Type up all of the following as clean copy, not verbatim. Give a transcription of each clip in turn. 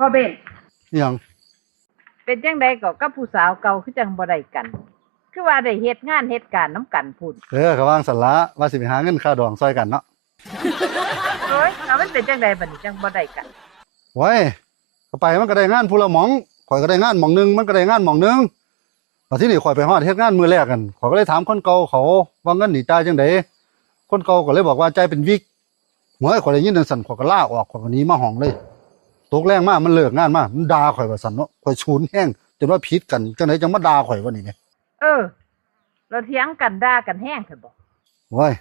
พ่อเบนหยังเป็นจังใดก็กับผู้สาวเก่าคือจังบ่ได้กันคือว่าได้เฮ็ดงานเฮ็ดการน้ำกันพุ่นก็วางสันละว่าสิไปหาเงินค่าดองซอยกันเนาะโอ้ยแล้วมันเป็นจังใดบัดนี้จังบ่ได้กันโว้ยก็ไปมันก็ได้งานผู้ละหม่องข่อยก็ได้งานหม่องนึงมันก็ได้งานหม่องนึงบัดทีนี้ข่อยไปฮอดเฮ็ดงานมื้อแรกกันข่อยก็เลยถามคนเก่าเขาว่าเงินนี่จ่ายจังได๋คนเก่าก็เลยบอกว่าจ่ายเป็นวิกเมื่อข่อยได้ยินจังซั่นข่อยก็ลาออกข่อยก็หนีมาห้องเลยตกแรงมากมันเลิกงานมามันด่าข่อยว่าซั่นเนาะข่อยฉุนแห้งจนว่าผิดกันจังได๋จังมาด่าข่อยว่านี่แหมเราเถียงกันด่ากันแห้งเถอะบ่โว้ย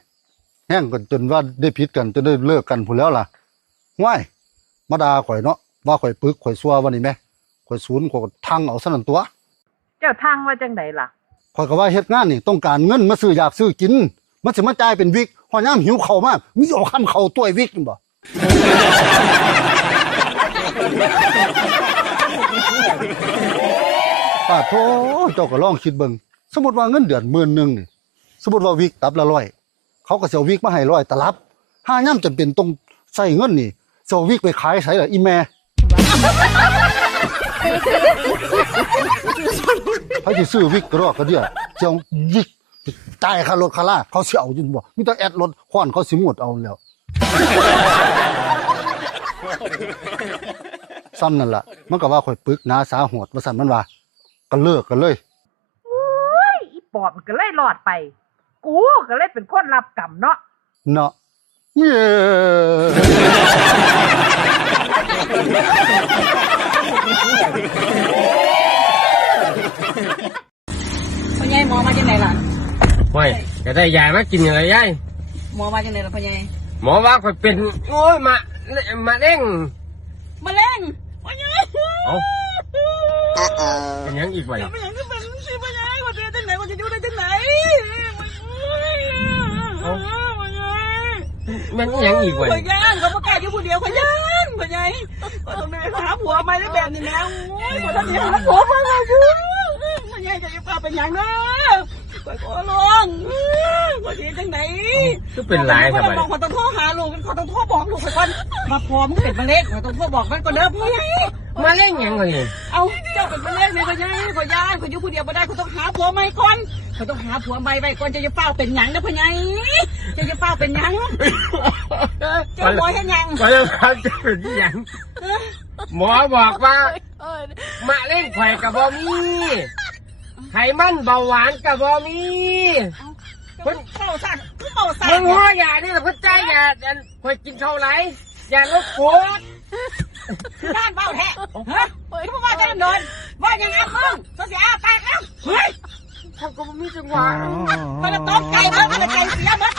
แห้งกันจนว่าได้ผิดกันจนได้เลิกกันพู้นแล้วล่ะว้ายมาด่าข่อยเนาะว่าข่อยปึกข่อยซัวว่านี่แหมข่อยฉุนข่อยก็ทังเอาซะนั่นตัวเจ้าทางว่าจังไดล่ะข่อยก็ว่าเฮ็ดงานนี่ต้องการเงินมาซื้ออยากซื้อกินมันสิมาจ่ายเป็นวิกฮอดยามหิวข้าวมากมีเอาคำเข้าต้วยวิกนี่บ่ป้าโธ่เจ้าก็ลองคิดเบิ่งสมมุติว่าเงินเดือน10,000นึงนี่สมมุติว่าวิกตับละ100เขาก็สิเอาวิกมาให้100ตลับหายามจำเป็นต้องใช้เงินนี่สิเอาวิกไปขายไสล่ะอีแม่เขาสิซื้อวิกกระรอกกระเดี่ยสิเอาวิกจ่ายค่ารถค่าลาเขาสิเอาอยู่บ่มีแต่แอดรถค้อนเขาสิหมดเอาแล้วซ้ำนั่นล่ะมันก็ว่าข่อยปึกหนาสาโหดว่าซั่นมันว่าก็เลิกกันเลยโอ้ยอีปอบมันก็เลยรอดไปกูก็เลยเป็นคนรับกรรมเนาะเนาะเย้พ่อใหญ่หมอมาจังไหนล่ะว้ยจะได้ยามากินอะไรยายหมอมาจังไหนล่ะพ่อใหญ่หมอว่าข่อยเป็นโอ้ยมะเร็งมะเร็งพ่อใหญ่เอ้าเป็นยังอีกวะเป็นยังคือเป็นสิพ่อใหญ่ว่าจะจังไหนว่าจะอยู่ได้จังไหนเอ้ามันยังอีกวะพ่อใหญ่เขาประกาศอยู่คนเดียวพ่อใหญ่พ่อใหญ่ต้องไปหาผัวใหม่ได้แบบนี้แล้วพ่อท่านยังหาผัวมาอยู่พ่อใหญ่จะอยู่ป่าเป็นยังเนาะข่อยขอร้องพ่อใหญ่จังไหนคือเป็นไรทำไมเขาต้องโทรหาลูกเขาต้องโทรบอกลูกก่อนมาพร้อมเป็นมะเร็งเขาต้องโทรบอกมันก่อนเด้อพ่อใหญ่มะเร็งยังไงเอาเจ้าเป็นมะเร็งเลยพ่อใหญ่พ่อใหญ่เขาอยู่คนเดียวไม่ได้เขาต้องหาผัวใหม่ก่อนเขาต้องหาผัวใหม่ไปก่อนจะเฝ้าเป็นหยังนะพ่อใหญ่จะเฝ้าเป็นหยังเจ้าบอยให้หยังก็จะเป็นหยังหมอบอกว่ามะเร็งไข่กับบ่มีไขมันเบาหวานกับบ่มีคนเข้าสั่นมึงหัวยานี่แต่พุ่งใจยาคอยกินเท่าไรยาลดปวดด้านเบาแท้ฮะทุกว่าจะโดนว่ายังไงมึงตัวเสียแตกแล้วเฮ้ยทำก็ไม่มีจังหวะมันต้องใจมันใจเสียมัน